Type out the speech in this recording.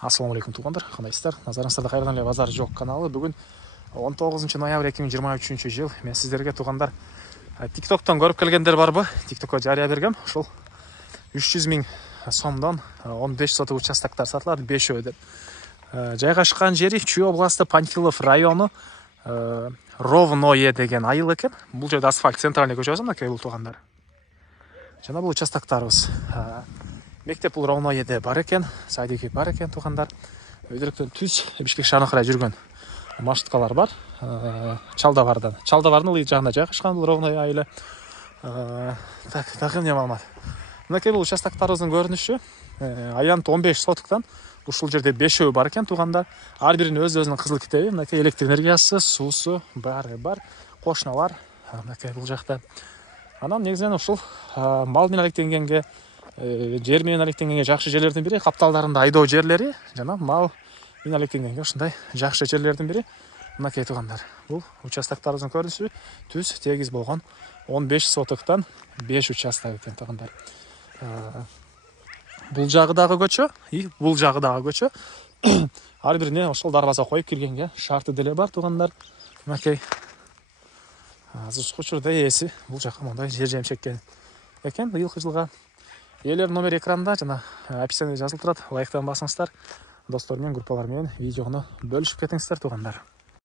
Ассалаумалейкум туғандар, қандайсыздар? Назарыңыздарда қайырдан эле базар жоқ каналы. Бүгін 19 ноябрь 2023 жыл. Мен сіздерге туғандар TikToktан көріп келгендер бар бы? TikTokқа жария бергем. Ошол 300 000 сомдон 15 соток участоктар сатылат, 5 деп. Жайгашкан жери Чүй областы Панфилов району Ровное деген айыл экен. Бул жерде асфальт центральный көчөсү мынакей бул туғандар. Жана бул участоктарыбыз. Мектеп бул Ровноеде бар экен, садики бар экен туғандар. Өйдөрөктөн түз Бишкек шаарына карай жүргөн маршруткалар бар. Чалдабардын ылдый жагында жайгашкан бул Ровное айылы. Так, эмне маалымат. Мынакей бул участоктарыбыздын көрүнүшү. Аянт 15 сотуктан ушул жерде 5 бар экен туғандар. Ар биринин өз-өзүнүн кызыл китеби, мынакей электр энергиясы, суусу баары бар. Кошуналар мынакей бул жакта. Анан негизинен ушул мал менен алектенгенге, жер менен алектенгенге жакшы жерлердин бири, капталдарында айдоо жерлери жана мал менен алектенгенге ушундай жакшы жерлердин бири мынакей туғандар. Бул участоктарыбыздын көрүнүшү түз тегиз болгон 15 сотуктан 5 участок экен туғандар. Бул жагы дагы көчө, бул жагы дагы көчө. Ар бирине ошол дарбаза коюп киргенге шарты деле бар туғандар. Мынакей азыркы учурда ээси бул жака мондай жер жемшеккен экен. Быйылкы жылга Елер номер экранда жана описание жазылып турат. Лайктан басыңыздар. Достор менен, группалар менен видеону бөлүшүп кетиңиздер туғандар.